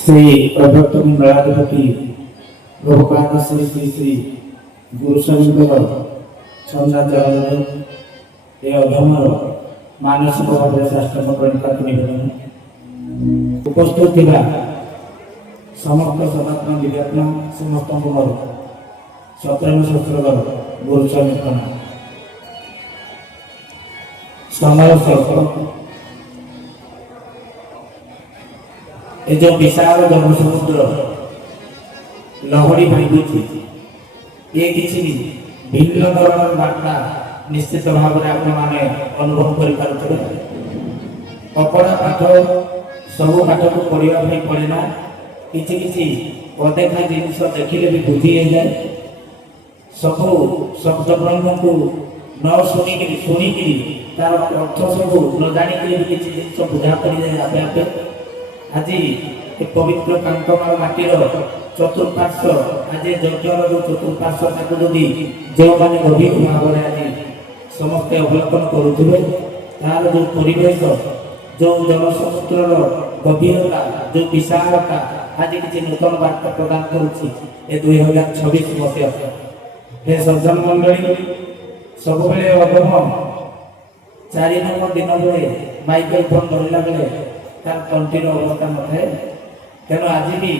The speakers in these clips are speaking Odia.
श्री प्रभुत्तम नयाधिपति प्रभुपाद श्री श्री श्री गुरु स्वामीଙ୍କର ଚରଣାଚରଣରେ ଏ ଅଧମର ମାନସିକ ଭାବରେ ଶାସ୍ତ୍ର ପ୍ରଣିପାତ ନିବେଦନ ଉପସ୍ଥିତ ଥିବା ସମସ୍ତ ସନାତନ ବିଜ୍ଞାନ ସମସ୍ତଙ୍କୁ ମୋର ସତ୍ରମ ଶାସ୍ତ୍ରର ଗୁରୁ ସ୍ୱାମୀ ପ୍ରଣାମ। ସମୟ ସ୍ୱଳ୍ପ ଏ ଯେଉଁ ବିଶାଳ ଜନସମୁଦ୍ର ଲହଡ଼ି ଭାଙ୍ଗୁଛି ଏ କିଛି ଭିନ୍ନ ଧରଣର ବାର୍ତ୍ତା ନିଶ୍ଚିତ ଭାବରେ ଆପଣମାନେ ଅନୁଭବ କରିପାରୁଥିବେ। ଅପଢ଼ା ପାଠ ସବୁ ପାଠକୁ ପଢ଼ିବା ପାଇଁ ପଡ଼େ ନା, କିଛି କିଛି ଅଦେଖା ଜିନିଷ ଦେଖିଲେ ବି ବୁଝି ହେଇଯାଏ। ସବୁ ଶବ୍ଦ ବ୍ରହ୍ମକୁ ନ ଶୁଣିକିରି ଶୁଣିକିରି ତାର ଅର୍ଥ ସବୁ ନ ଜାଣିକିରି ବି କିଛି ଜିନିଷ ବୁଝା ପଡ଼ିଯାଏ ଆପେ ଆପେ। ଆଜି ଏ ପବିତ୍ର କାଙ୍କମାଳ ମାଟିର ଚତୁଃପାର୍ଶ୍ୱ ଆଜି ଯଜ୍ଞର ଯେଉଁ ଚତୁଃପାର୍ଶ୍ୱ ତାକୁ ଯଦି ଯେଉଁମାନେ ଗଭୀର ଭାବରେ ଆଜି ସମସ୍ତେ ଅବଲୋକନ କରୁଥିବେ ତାହାର ଯେଉଁ ପରିବେଶ, ଯେଉଁ ଜନସମୁଦ୍ରର ଗଭୀରତା, ଯେଉଁ ବିଶାଳତା ଆଜି କିଛି ନୂତନ ବାର୍ତ୍ତା ପ୍ରଦାନ କରୁଛି ଏ 2026 ମସିହା। ହେ ସଜ୍ଜନ ମଣ୍ଡଳୀ, ସବୁବେଳେ ଅଧମ 4 ନମ୍ବର ଦିନ ବେଳେ ମାଇକ୍ରୋ ଫୋନ୍ ଧରିଲା ବେଳେ ତାର ତଣ୍ଟିର ଅବସ୍ଥା ନଥାଏ। ତେଣୁ ଆଜି ବି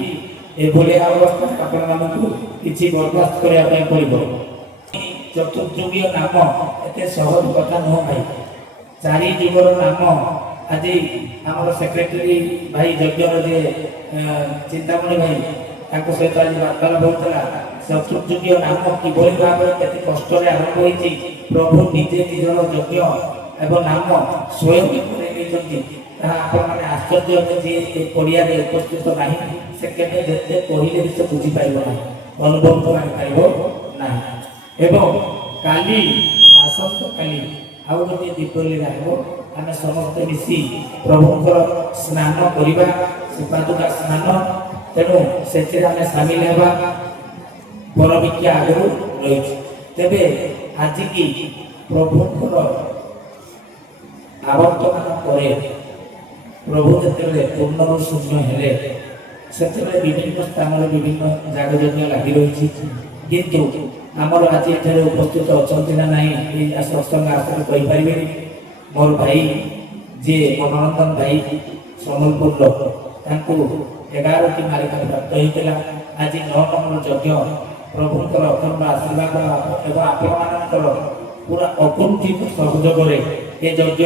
ଏଭଳି ଅବସ୍ଥା ଆପଣମାନଙ୍କୁ କିଛି ବରଦାସ୍ତ କରିବା ପାଇଁ ପଡ଼ିବ। ଚତୁର୍ଯୁଗୀୟ ନାମ ଏତେ ସହଜ କଥା ନୁହଁ ଭାଇ। 4 ଯୁଗର ନାମ ଆଜି ଆମର ସେକ୍ରେଟାରୀ ଭାଇ ଯଜ୍ଞର ଯିଏ ଚିନ୍ତାମଣି ଭାଇ ତାଙ୍କ ସହିତ ଆଜି ବାର୍ତ୍ତାଳାପ ହେଉଥିଲା। ଚତୁର୍ଯୁଗୀୟ ନାମ କିଭଳି ଭାବରେ କେତେ କଷ୍ଟରେ ଆରମ୍ଭ ହୋଇଛି, ପ୍ରଭୁ ନିଜେ ନିଜର ଯଜ୍ଞ ଏବଂ ନାମ ସ୍ୱୟଂ କରେଇ ଦେଇଛନ୍ତି। ତାହା ଆପଣମାନେ ଆଶ୍ଚର୍ଯ୍ୟ ହେବେ ଯେ ଏ ପଡ଼ିଆରେ ଉପସ୍ଥିତ ନାହିଁ, ସେ କେବେ ଯେତେ କହିଲେ ବି ସେ ବୁଝିପାରିବ ନାହିଁ, ଅନୁଭବ କରିପାରିବ ନାହିଁ। ଏବଂ କାଲି ଆସନ୍ତାକାଲି ଆଉ ଗୋଟିଏ ଦୀପଲୀଳା ହେବ। ଆମେ ସମସ୍ତେ ମିଶି ପ୍ରଭୁଙ୍କର ସ୍ନାନ କରିବା, ସେ ପାଦୁକା ସ୍ନାନ। ତେଣୁ ସେଥିରେ ଆମେ ସାମିଲ ହେବା, ପରବିକ୍ଷା ଆଗରୁ ରହିଛି। ତେବେ ଆଜିକି ପ୍ରଭୁଙ୍କର ଆବର୍ତ୍ତମାନ ପରେ ପ୍ରଭୁ ଯେତେବେଳେ ପୂର୍ଣ୍ଣରୁ ଶୂନ୍ୟ ହେଲେ ସେତେବେଳେ ବିଭିନ୍ନ ସ୍ଥାନରେ ବିଭିନ୍ନ ଯାଗଯଜ୍ଞ ଲାଗି ରହିଛି। କିନ୍ତୁ ଆମର ଆଜି ଏଠାରେ ଉପସ୍ଥିତ ଅଛନ୍ତି ନା ନାହିଁ ଏଇ ସତ୍ସଙ୍ଗ ଆସରେ କହିପାରିବେନି। ମୋର ଭାଇ ଯିଏ ମନୋରଞ୍ଜନ ଭାଇ ସମ୍ବଲପୁର ଲୋକ, ତାଙ୍କୁ 11ଟି ମାଳିକା ପ୍ରାପ୍ତ ହୋଇଥିଲା। ଆଜି 9 ନମ୍ବର ଯଜ୍ଞ ପ୍ରଭୁଙ୍କର ଅଖଣ୍ଡ ଆଶୀର୍ବାଦ ଏବଂ ଆପଣମାନଙ୍କର ପୁରା ଅକୁଣ୍ଠିତ ସହଯୋଗରେ ଏ ଯଜ୍ଞ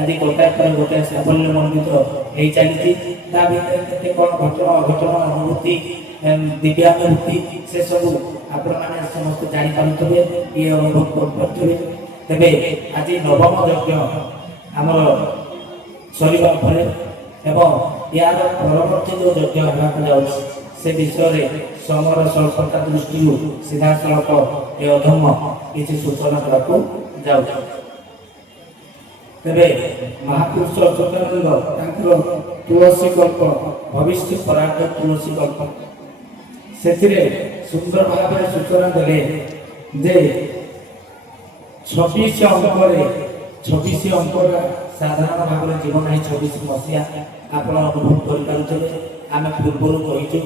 ଆଜି ଗୋଟାଏ ପରେ ଗୋଟାଏ ସାଫଲ୍ୟମଣ୍ଡିତ ହେଇ ଚାଲିଛି। ତା ଭିତରେ କେତେ କ'ଣ ଘଟଣା ଅଘଟଣ ଅନୁଭୂତି ଦିବ୍ୟାନୁଭୂତି ସେସବୁ ଆପଣମାନେ ସମସ୍ତେ ଜାଣିପାରୁଥିବେ, ଇଏ ଅନୁଭବ କରିପାରୁଥିବେ। ତେବେ ଆଜି 9ମ ଯଜ୍ଞ ଆମର ସରିବା ଉପରେ ଏବଂ ଏହାର ପରବର୍ତ୍ତୀ ଯେଉଁ ଯଜ୍ଞ ହେବାକୁ ଯାଉଛି ସେ ବିଷୟରେ ସମୟର ସ୍ୱଳ୍ପତା ଦୃଷ୍ଟିରୁ ସିଧାସଳଖ ଏ ଅଧମ କିଛି ସୂଚନା ଦେବାକୁ ଯାଉଛି। ତେବେ ମହାପୁରୁଷ ଅଚ୍ୟୁତାନନ୍ଦ ତାଙ୍କର ତୁଳସୀ କଳ୍ପ ଭବିଷ୍ୟ ପରାଗ ତୁଳସୀ କଳ୍ପ ସେଥିରେ ସୁନ୍ଦର ଭାବରେ ସୂଚନା ଦେଲେ ଯେ 26 ଅଙ୍କରେ ସାଧାରଣ ଭାବରେ ଜୀବନ ଏହି 26 ମସିହା ଆପଣ ଅନୁଭବ କରିପାରୁଥିବେ। ଆମେ ପୂର୍ବରୁ କହିଛୁ,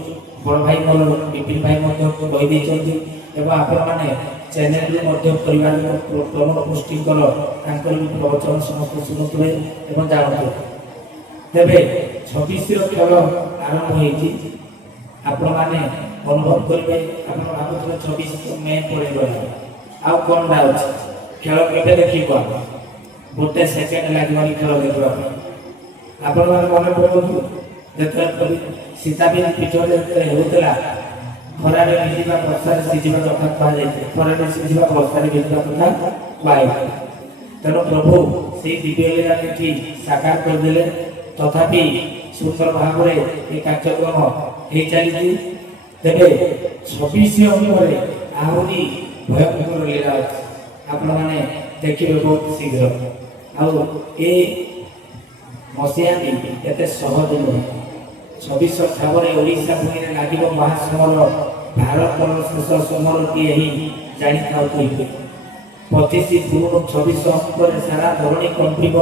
ବଡ଼ ଭାଇ ମୋର ବିପିନ ଭାଇ ମଧ୍ୟ କହିଦେଇଛନ୍ତି ଏବଂ ଆପଣମାନେ ଚ୍ୟାନେଲରେ ମଧ୍ୟ ପରିବାର ପ୍ରମୁଖ ଗୋଷ୍ଠୀଙ୍କର ତାଙ୍କର ବି ପ୍ରବଚନ ସମସ୍ତେ ଶୁଣୁଥିବେ ଏବଂ ଜାଣୁଥିବେ। ତେବେ 26ର ଖେଳ ଆରମ୍ଭ ହୋଇଛି, ଆପଣମାନେ ଅନୁଭବ କରିବେ। ଆପଣ ଭାବୁଥିବେ 26 ମେ ପଳେଇଗଲା, ଆଉ କ'ଣଟା ଅଛି, ଖେଳ କେବେ ଦେଖିବ? 1 ସେକେଣ୍ଡ ଲାଗିବନି ଖେଳ ଦେଖିବା ପାଇଁ। ଆପଣମାନେ ମନେ ପକାନ୍ତୁ, ଯେତେବେଳେ ସୀତାବିନ ପୀଠରେ ହେଉଥିଲା, ଖରାରେ ଭିଜିବା ବର୍ଷାରେ ସିଝିବା କଥା କୁହାଯାଇଥିଲା, ଖରାରେ ସିଝିବା ବର୍ଷାରେ ଭିଜିବା କଥା କୁହାଯାଇଥିଲା। ତେଣୁ ପ୍ରଭୁ ସେଇ ଦିବ୍ୟଲୀଳା ଦେଖି ସାକାର କରିଦେଲେ। ତଥାପି ସୁନ୍ଦର ଭାବରେ ଏ କାର୍ଯ୍ୟକ୍ରମ ହେଇ ଚାଲିଛି। ତେବେ 26 ଅଙ୍କରେ ଆହୁରି ଭୟଙ୍କର ଲୀଳା ଅଛି, ଆପଣମାନେ ଦେଖିବେ ବହୁତ ଶୀଘ୍ର। ଆଉ ଏ ମସିହାଟି ଏତେ ସହଜ ନୁହେଁ। 26 ଭାବରେ ଓଡ଼ିଶା ଭୂମିରେ ଲାଗିବ ମହାସମର, ଭାରତର ଶେଷ ସମରଟିଏ ହିଁ ଜାଣିଥାଉଥିବେ। 25 ଜୁନ 26 ଅଙ୍କରେ ସାରା ଧରଣୀ କମ୍ପିବ,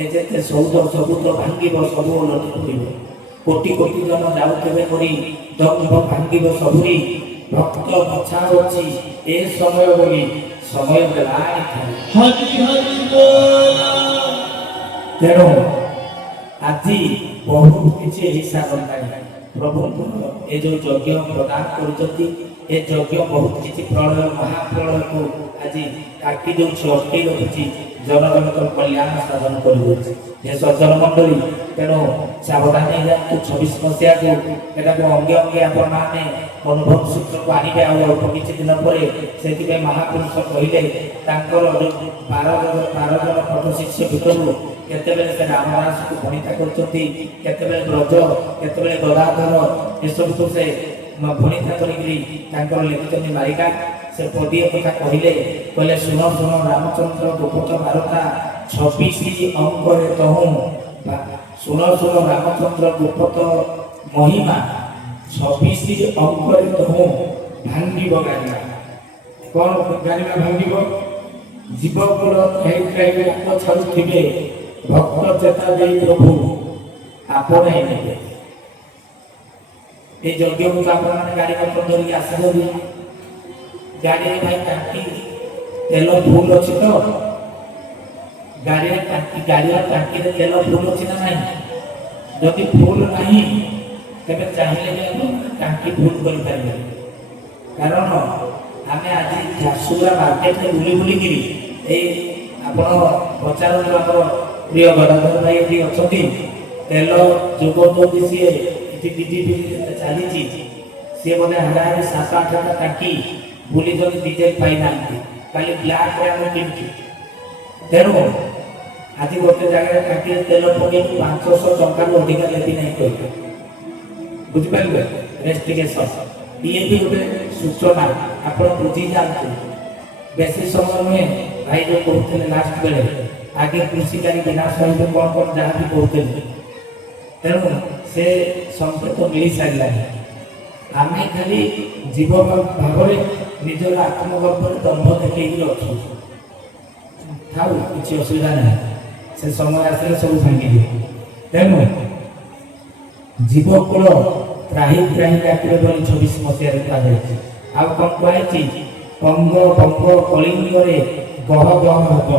ଏ ଯେତେ ସୌଧ ସବୁତ ଭାଙ୍ଗିବ, ସବୁ ଓଲଟି ପଡ଼ିବ। কোটি কোটি জন যাଉଥିବେ କରି ଦମ୍ଭ ଭାଙ୍ଗିବ ସବୁରି ଭକ୍ତ ବଛା ବଛି ଏ ସମୟ ବୋଲି ସମୟ ଦେଲାଣି ହରି ହରି ବୋଲ ତେଣୁ ଆଜି ବହୁତ କିଛି ହେଇସାରନ୍ତାଣି ପ୍ରଭୁଙ୍କର ଏ ଯୋଉ ଯଜ୍ଞ ପ୍ରଦାନ କରୁଛନ୍ତି ଏ ଯଜ୍ଞ ବହୁତ କିଛି ପ୍ରଳୟ ମହାପ୍ରଳୟକୁ ଆଜି କାଟି ଦେଉଛି ଅଟକେଇ ରଖୁଛି ଜନଗଣଙ୍କର କଲ୍ୟାଣ ସାଧନ କରିଦେଉଛି ଏ ସଜ୍ଜନ ମଣ୍ଡଳୀ ତେଣୁ ସାବଧାନ ହେଇଯାଆନ୍ତୁ 26 ମସିହାକୁ ଏଟାକୁ ଅଙ୍ଗେ ଅଙ୍ଗେ ଆପଣମାନେ ଅନୁଭବ ସୂତ୍ରକୁ ଆଣିବେ ଆଉ ଅଳ୍ପ କିଛି ଦିନ ପରେ ସେଥିପାଇଁ ମହାପୁରୁଷ କହିଲେ ତାଙ୍କର ଯୋଉ 12 ଜଣ ପଟ ଶିଷ୍ୟ ଭିତରୁ କେତେବେଳେ ସେ ରାମଦାସକୁ ଭଣିତା କରୁଛନ୍ତି କେତେବେଳେ ବ୍ରଜ କେତେବେଳେ ଗଦାଧର ଏସବୁକୁ ସେ ଭଣିତା କରିକିରି ତାଙ୍କର ଲେଖିଛନ୍ତି ମାରିକା ସେ ପଦିଏ କଥା କହିଲେ ଶୁଣ ଶୁଣ ରାମଚନ୍ଦ୍ର ଗୋପତ ବାରତା 26 ଅଙ୍କରେ ତହୁଁ ଶୁଣ ଶୁଣ ରାମଚନ୍ଦ୍ର ଗୋପତ ମହିମା 26 ଅଙ୍କରେ ତହୁଁ ଭାଙ୍ଗିବ ଗାରିମା କଣ ଗାରିମା ଭାଙ୍ଗିବ ଜୀବକୁଳ ଥାଇ ଛାଡୁଥିବେ ଭକ୍ତ ଚେତା ଦେଇ ପ୍ରଭୁ ଆପଣେଇ ନେବେ এই যজ্ঞକୁ ଆପଣମାନେ ଗାଡ଼ି ମଟର ଧରିକି ଆସିଛନ୍ତି ଗାଡ଼ିରେ ଭାଇ ଟାଙ୍କି ତେଲ ଫୁଲ ଅଛି ତ ଗାଡ଼ିର ଟାଙ୍କିରେ ତେଲ ଫୁଲ ଅଛି ନା ନାହିଁ ଯଦି ଫୁଲ ନାହିଁ ତେବେ ଚାହିଁଲେ ବି ଆପଣ ଟାଙ୍କି ଫୁଲ କରିପାରିବେ କାରଣ ଆମେ ଆଜି ଝାରସୁଗୁଡ଼ା ମାର୍କେଟରେ ବୁଲି ବୁଲିକିରି ଏଇ ଆପଣ ପଚାରନ୍ତୁ ଆମର ପ୍ରିୟ ଗଦାଧର ଭାଇ ଏଠି ଅଛନ୍ତି ତେଲ ଯୋଗାଉଛନ୍ତି ସିଏ ଏଠି ଚାଲିଛି ସିଏ ବୋଧେ ହାରାହାରି 7-8ଟା ଟାଙ୍କି ବୁଲିଛନ୍ତି ଡିଜେଲ ପାଇନାହାନ୍ତି ଖାଲି ବ୍ଲାକରେ ଆମେ କିଣୁଛୁ ତେଣୁ ଆଜି ଗୋଟେ ଜାଗାରେ ଟାଙ୍କିରେ ତେଲ ପକେଇକି 500 ଟଙ୍କାରୁ ଅଧିକା ଦେବି ନାହିଁ କହିଲେ ବୁଝିପାରିଲେ ରେଷ୍ଟ୍ରିକେସନ ଇଏ ବି ଗୋଟେ ସୂଚନା ଆପଣ ବୁଝି ଯାଆନ୍ତୁ ବେଶୀ ସମୟ ନୁହେଁ ଭାଇ ଯୋଉ କହୁଥିଲେ ଲାଷ୍ଟ ବେଳେ ଆଗେ କୃଷିକାରୀ ବିନାଶ ହେବେ କ'ଣ କ'ଣ ଯାହା ବି କହୁଥିଲେ ତେଣୁ ସେ ସଂକେତ ମିଳିସାରିଲାଣି ଆମେ ଖାଲି ଜୀବନ ଭାବରେ ନିଜର ଆତ୍ମଗର୍ଭରେ ଦମ୍ଭ ଦେଖେଇକି ଅଛୁ ଥାଉ କିଛି ଅସୁବିଧା ନାହିଁ ସେ ସମୟ ଆସିଲେ ସବୁ ଭାଙ୍ଗିଯିବ ତେଣୁ ଜୀବକୁଳ ତ୍ରାହି ତ୍ରାହି ଡାକିବେ ବୋଲି 26 ମସିହାରେ କୁହାଯାଇଛି ଆଉ କ'ଣ କୁହାଯାଇଛି ଅଙ୍ଗ ବଙ୍ଗ କଳିଙ୍ଗରେ ଗହ ଗହ ହେବ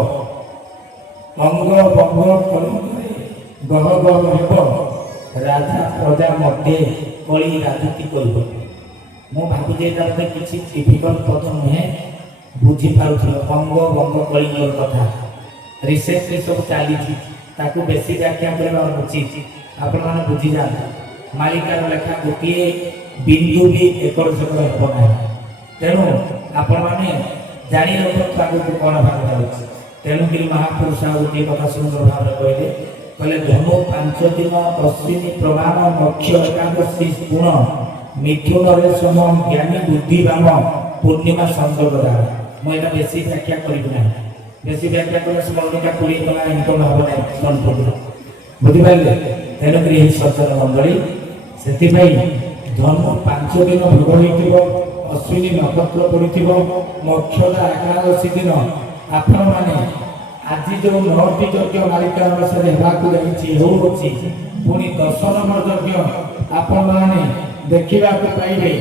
ଅଙ୍ଗ ବଙ୍ଗ କଳିଙ୍ଗରେ ଗହ ଗହ ହେବ ରାଜା ପ୍ରଜା ମଧ୍ୟରେ କଳି ରାଜୁତି କରିବ ମୁଁ ଭାବୁଛି ଏଇଟା ବୋଧେ କିଛି ଡିଫିକଲ୍ଟ ପଦ ନୁହେଁ ବୁଝିପାରୁଥିବ ଅଙ୍ଗ ବଙ୍ଗ କଳିଙ୍ଗର କଥା ରିସେଣ୍ଟଲି ସବୁ ଚାଲିଛି ତାକୁ ବେଶୀ ବ୍ୟାଖ୍ୟା କରିବା ଉଚିତ ଆପଣମାନେ ବୁଝିଯାଆନ୍ତୁ ମାଳିକାର ଲେଖା ଗୋଟିଏ ବିନ୍ଦୁ ବି ଏକର ସେକର ହେବ ନାହିଁ ତେଣୁ ଆପଣମାନେ ଜାଣି ରଖନ୍ତୁ ଆଗକୁ କ'ଣ ଭାବରେ ଅଛି ତେଣୁକରି ମହାପୁରୁଷ ଆଉ ଗୋଟିଏ କଥା ସୁନ୍ଦର ଭାବରେ କହିଲେ ଧନୁ 5 ଦିନ ଅଶ୍ୱିନୀ ପ୍ରମାଣ ମକ୍ଷ ଏକାଦଶୀ ଗୁଣ ମିଥୁନରେ ସମ ଜ୍ଞାନୀ ବୁଦ୍ଧିବାନ ପୂର୍ଣ୍ଣିମା ସଂଯୋଗ ଦ୍ୱାରା ମୁଁ ଏଇଟା ବେଶୀ ବ୍ୟାଖ୍ୟା କରିବି ନାହିଁ ବେଶୀ ବ୍ୟାଖ୍ୟା କଲେ ସ୍ମରଣିକା 20 ଟଙ୍କା ଇନକମ୍ ହେବ ନାହିଁ ସୋନପୁରରୁ ବୁଝିପାରିଲେ ତେଣୁକରି ଏହି ସଜ୍ଜନ ମଣ୍ଡଳୀ ସେଥିପାଇଁ ଧନୁ 5 ଦିନ ଭୋଗ ହୋଇଥିବ ଅଶ୍ୱିନୀ ନକ୍ଷତ୍ର ପଡ଼ିଥିବ ମୋକ୍ଷଦା ଏକାଦଶୀ ଦିନ ଆପଣମାନେ ଆଜି ଯେଉଁ 9ଟି ଯଜ୍ଞ ମାଳିକା ଅନୁସାରେ ହେବାକୁ ଯାଇଛି ହେଉଅଛି ପୁଣି 10 ନମ୍ବର ଯଜ୍ଞ ଆପଣମାନେ ଦେଖିବାକୁ ପାଇବେ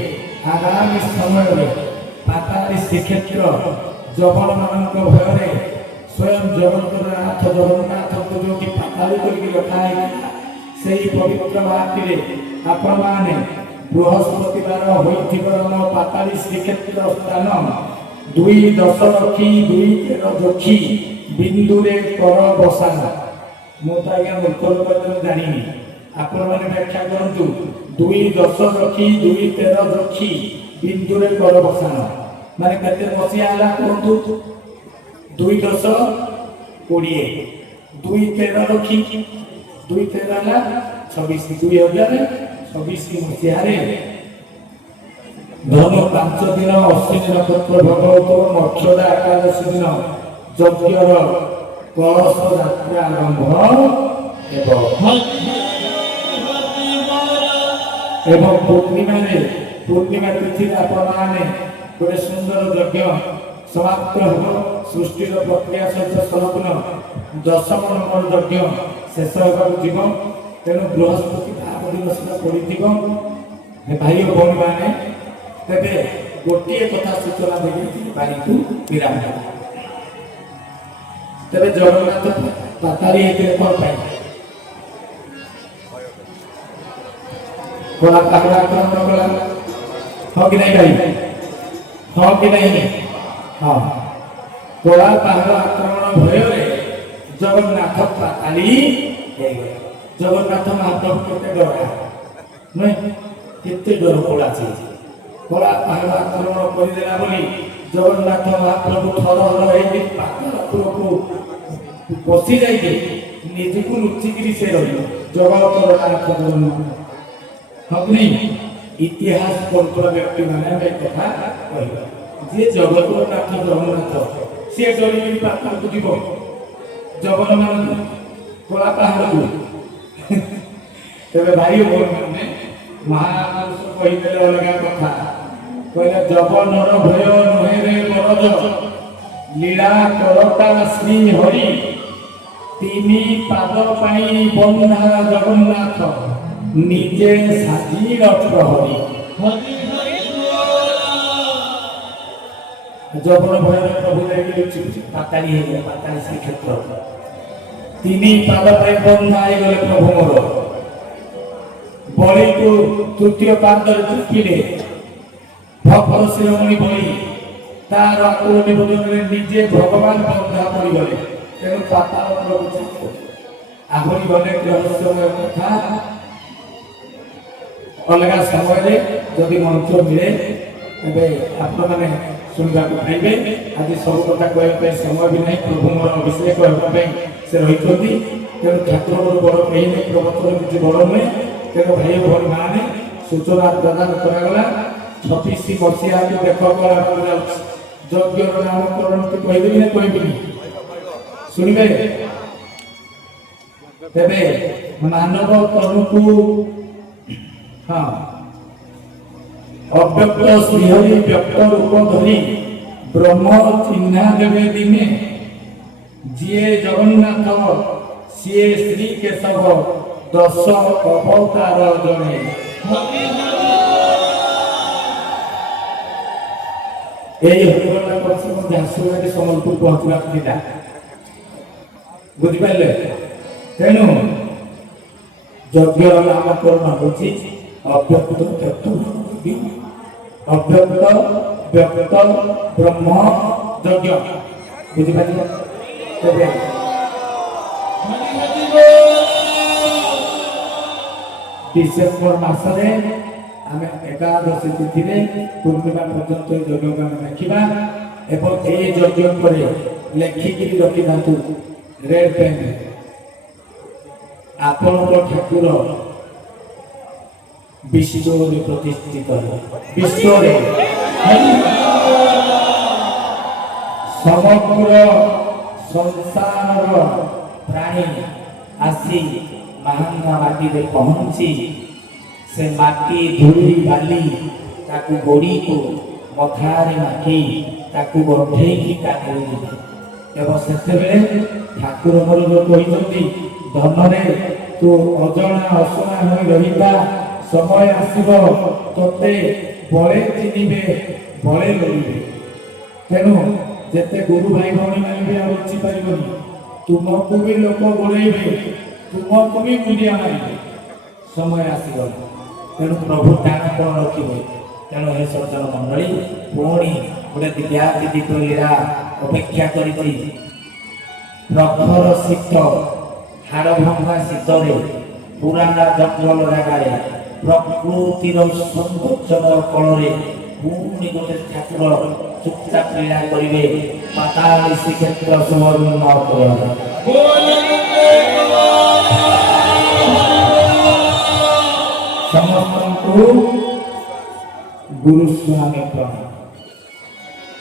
ଆଗାମୀ ସମୟରେ ପାତାଳି ଶ୍ରୀକ୍ଷେତ୍ର ଯବନମାନଙ୍କ ଭୟରେ ସ୍ୱୟଂ ଜଗନ୍ନାଥ ଜଗନ୍ନାଥଙ୍କୁ ଯେଉଁଠି ପାତାଳି କରିକି ରଖାହେଇଥିଲା ସେହି ପବିତ୍ର ମାଟିରେ ଆପଣମାନେ ବୃହସ୍ପତିବାର ହୋଇଥିବାର ପାତାଳି ଶ୍ରୀକ୍ଷେତ୍ର ସ୍ଥାନ 2 ଦଶରଖି 2 13 ବିନ୍ଦୁରେ କର ବସାନ ମୁଁ ତ ଆଜ୍ଞା ମୂର୍ଖ ଲୋକ ଜାଣିନି ଆପଣମାନେ ବ୍ୟାଖ୍ୟା କରନ୍ତୁ 2 ଦଶରଖି 2 13 ବିନ୍ଦୁରେ କର ବସାନ ମାନେ କେତେ ମସିହା ହେଲା କୁହନ୍ତୁ 2 10 20 2 13 ରଖି 2 13 ହେଲା 26 2026 ମସିହାରେ ଧନୁ 5 ଦିନ ଅଶ୍ୱିନୀ ନକ୍ଷତ୍ର ଭୋଗ ହେଉଥିବ ମୋକ୍ଷଦା ଏକାଦଶୀ ଦିନ ଯଜ୍ଞର କଳସ ଯାତ୍ରା ଆରମ୍ଭ ଏବଂ ପୂର୍ଣ୍ଣିମା ତିଥିରେ ଆପଣମାନେ ଗୋଟେ ସୁନ୍ଦର ଯଜ୍ଞ ସମାପ୍ତ ହେବ ସୃଷ୍ଟିର ପ୍ରକ୍ରିୟା ସହିତ ସଂଲଗ୍ନ 10 ନମ୍ବର ଯଜ୍ଞ ଶେଷ ହେବାକୁ ଯିବ ତେଣୁ ବୃହସ୍ପତି ଭାବ ଦିବସ ପଡ଼ିଥିବ ଭାଇ ଓ ଭଉଣୀମାନେ ତେବେ ଗୋଟିଏ କଥା ସୂଚନା ଦେଇ ବାରୀକୁ ବିରାମ ଦେବା। ତେବେ ଜଗନ୍ନାଥ ପାତାଳି ହେଇଥିଲେ କ'ଣ ପାଇଁ? କଳା ପାହାଡ଼ ଆକ୍ରମଣ କଲା, ହଁ କି ନାହିଁ ଭାଇ? ହଁ କି ନାହିଁ? ହଁ, କଳା ପାହାଡ଼ ଆକ୍ରମଣ ଭୟରେ ଜଗନ୍ନାଥ ପାତାଳି ହେଇଗଲେ। ଜଗନ୍ନାଥ ମହାପ୍ରଭୁ କେତେ ଡରା ନୁହେଁ, କେତେ ଡର ପଳାଛି। କଳା ପାହାଡ଼ ଆକ୍ରମଣ କରିଦେଲା ବୋଲି ଜଗନ୍ନାଥ ମହାପ୍ରଭୁ ଥରହର ହେଇକି ପାତାଳ ପୁରକୁ ବସି ଯାଇକି ନିଜକୁ ଲୁଚିକିରି ସେ ରହିବ। ଜଗତର ନାଥ ଜଗନ୍ନାଥ, ହଁ କି ନାହିଁ? ଇତିହାସ ପଢୁଥିବା ବ୍ୟକ୍ତିମାନେ ଏ କଥା କହିବେ, ଯିଏ ଜଗତର ନାଥ ଜଗନ୍ନାଥ ସିଏ ଡରିକିରି ପାତାଳକୁ ଯିବ, ଜଗନ୍ନାଥଙ୍କୁ କଳା ପାହାଡ଼କୁ। ତେବେ ଭାଇ ଭଉଣୀମାନେ ମହାପୁରୁଷ କହିଦେଲେ ଅଲଗା କଥା, କହିଲେ ଜଗନର ଭୟ ନୁହେଁ ରେ ବରଜ, ଲୀଳା କରତା ଶ୍ରୀ ହରି, ତିନି ପାଦ ପାଇଁ ବନ୍ଧା ଜଗନ୍ନାଥ, ନିଜେ ସାଜି ପ୍ରହରୀ। ଜଗନ ଭୟରେ ପ୍ରଭୁ ଯାଇକି ଲୁଚି ପାତାଳି ହେଇଗଲେ, ପାତାଳି ଶ୍ରୀକ୍ଷେତ୍ର। ତିନି ପାଦ ପାଇଁ ବନ୍ଧା ହେଇଗଲେ ପ୍ରଭୁ ମୋର। ବଳିକୁ ତୃତୀୟ ପାଦରେ ଚୁକିଲେ ଭକ୍ତ ଶିରୋମଣି ବଳି, ତାର ଆକୁଳ ନିବେଦନରେ ନିଜେ ଭଗବାନ ବନ୍ଧା ପଡ଼ିଗଲେ। ତେଣୁ ପାତାଳ ପୁରକୁ ଆହୁରି ଅନେକ ରହସ୍ୟମୟ କଥା ଅଲଗା ସମୟରେ ଯଦି ମଞ୍ଚ ମିଳେ ତେବେ ଆପଣମାନେ ଶୁଣିବାକୁ ପାଇବେ। ଆଜି ସବୁ କଥା କହିବା ପାଇଁ ସମୟ ବି ନାହିଁ, ପ୍ରଭୁ ମୋର ଅଭିଷେକ ହେବା ପାଇଁ ସେ ରହିଛନ୍ତି। ତେଣୁ ଠାକୁରଙ୍କର ବଡ଼ କେହି ନାହିଁ, ପ୍ରଭୁଙ୍କର କିଛି ବଡ଼ ନୁହେଁ। ତେଣୁ ଭାଇ ଭଉଣୀ ମାନେ ସୂଚନା ପ୍ରଦାନ କରାଗଲା। 26 ମସିହାକୁ ଦେଖ କରାବାକୁ ଯାଉଛି। ଯଜ୍ଞର ନାମକରଣ କହିଦେବି ନା କହିବିନି? ଶୁଣିବେ? ତେବେ ମାନବ ତନୁକୁ ହଁ ଅବ୍ୟକ୍ତ ଶ୍ରୀହରି ବ୍ୟକ୍ତ ରୂପ ଧରି ବ୍ରହ୍ମ ଚିହ୍ନା ଦେବେ ଦିନେ, ଯିଏ ଜଗନ୍ନାଥ ସିଏ ଶ୍ରୀ କେଶବ, ଦଶ ଅବତାର ଜଣେ। এই হরিবলা করছে ঝারসুগুড়াটি সম্বলপুর পৌঁছবার ଥିଲା, বুঝিপারে? তেণু যজ্ঞর নামকরণ হচ্ছে অব্যক্ত ব্যক্ত অব্যক্ত ব্যক্ত ব্রহ্ম যজ্ঞ, বুঝিপারে? তবে ডিসেম্বর মাসে ଆମେ ଏକାଦଶୀ ତିଥିରେ ପୂର୍ଣ୍ଣିମା ପର୍ଯ୍ୟନ୍ତ ଏ ଯଜ୍ଞକୁ ଆମେ ଦେଖିବା ଏବଂ এই ଯଜ୍ଞ ପରେ ଲେଖିକିରି ରଖିଥାନ୍ତୁ ରେଡ୍ ପେନ୍, ଆପଣଙ୍କ ଠାକୁର ବିଶ୍ୱରେ ପ୍ରତିଷ୍ଠିତ, ବିଶ୍ୱରେ ସମଗ୍ର ସଂସାରର ପ୍ରାଣୀ ଆସି ମାହାଙ୍ଗା ମାଟିରେ ପହଞ୍ଚି से माटी धूली बाली ताकू गोड़ी को मखारे माखी ताकू गंठे की काटे एवं सेतेबेले ठाकुर मोर जो कहिसंती धनरे तू अजणा असना होई रहिबा समय आसीबो तोते बळे चिनिबे बळे लइबे। तेनु जेते गुरु भाई भौणी माने भी आउची परिबनी, तुमको भी लोक गोळेबे, तुमको भी मुंडिया मारिबे, समय आसीबो। तेणु प्रभु टाण कौन रखिए। तेणु हे सज्जन मंडली पुणी गोटे दिव्यादीप लीला अपेक्षा कर प्रखर शीत हाड़ भंगा शीत पुराना जंगल जगार प्रकृतिर सौंदर्य कल पुणी गोटे ठाकुर चुपचाप लीला करेंगे पाताली श्रीक्षेत्र सुवर्ण समस्त गुरु स्वामी प्रणाम।